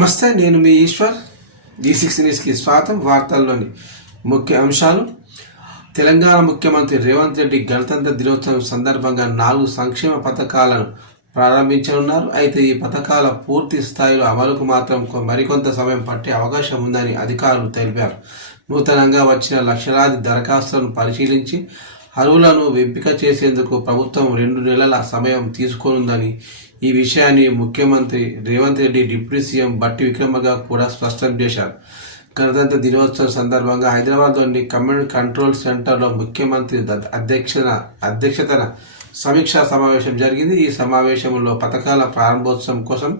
నమస్తే, నేను మీ ఈశ్వర్. D6 న్యూస్కి స్వాగతం. వార్తల్లోని ముఖ్య అంశాలు. తెలంగాణ ముఖ్యమంత్రి రేవంత్ రెడ్డి గణతంత్ర దినోత్సవం సందర్భంగా 4 సంక్షేమ పథకాలను ప్రారంభించనున్నారు. అయితే ఈ పథకాల పూర్తి స్థాయిలో అమలుకు మాత్రం మరికొంత సమయం పట్టే అవకాశం ఉందని అధికారులు తెలిపారు. నూతనంగా వచ్చిన లక్షలాది దరఖాస్తులను పరిశీలించి అర్హులను ఎంపిక చేసేందుకు ప్రభుత్వం 2 నెలల సమయం తీసుకోనుందని, ఈ విషయాన్ని ముఖ్యమంత్రి రేవంత్ రెడ్డి డిప్యూటీ సీఎం బట్టి విక్రమార్క కూడా స్పష్టం చేశారు. గణతంత్ర దినోత్సవం సందర్భంగా హైదరాబాద్లోని కమాండ్ కంట్రోల్ సెంటర్లో ముఖ్యమంత్రి అధ్యక్షతన సమీక్షా సమావేశం జరిగింది. ఈ సమావేశంలో పథకాల ప్రారంభోత్సవం కోసం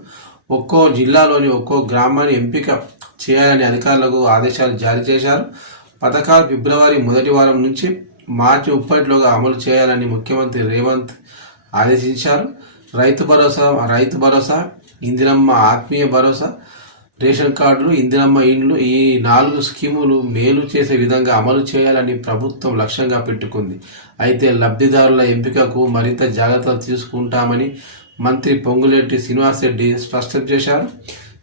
ఒక్కో జిల్లాలోని ఒక్కో గ్రామాన్ని ఎంపిక చేయాలని అధికారులకు ఆదేశాలు జారీ చేశారు. పథకాలు ఫిబ్రవరి మొదటి వారం నుంచి మార్చి 30లోగా అమలు చేయాలని ముఖ్యమంత్రి రేవంత్ ఆదేశించారు. రైతు భరోసా, ఇందిరమ్మ ఆత్మీయ భరోసా, రేషన్ కార్డులు, ఇందిరమ్మ ఇండ్లు, ఈ 4 స్కీములు మేలు చేసే విధంగా అమలు చేయాలని ప్రభుత్వం లక్ష్యంగా పెట్టుకుంది. అయితే లబ్ధిదారుల ఎంపికకు మరింత జాగ్రత్తలు తీసుకుంటామని మంత్రి పొంగులేటి శ్రీనివాసరెడ్డి స్పష్టం చేశారు.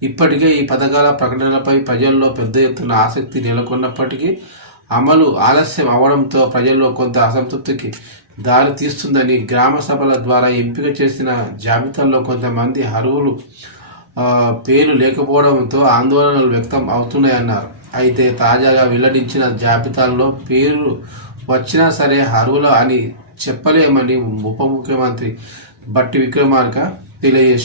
ఇప్పటికే ఈ పథకాల ప్రకటనలపై ప్రజల్లో పెద్ద ఎత్తున ఆసక్తి నెలకొన్నప్పటికీ అమలు ఆలస్యం అవడంతో ప్రజల్లో కొంత అసంతృప్తికి దారి తీస్తుందని, గ్రామ సభల ద్వారా ఎంపిక చేసిన జాబితాల్లో కొంతమంది అర్హులు పేర్లు లేకపోవడంతో ఆందోళనలు వ్యక్తం అవుతున్నాయన్నారు. అయితే తాజాగా వెల్లడించిన జాబితాల్లో పేర్లు వచ్చినా సరే అర్హులు అని చెప్పలేమని ఉప ముఖ్యమంత్రి బట్టి విక్రమార్క తెలియజేశారు.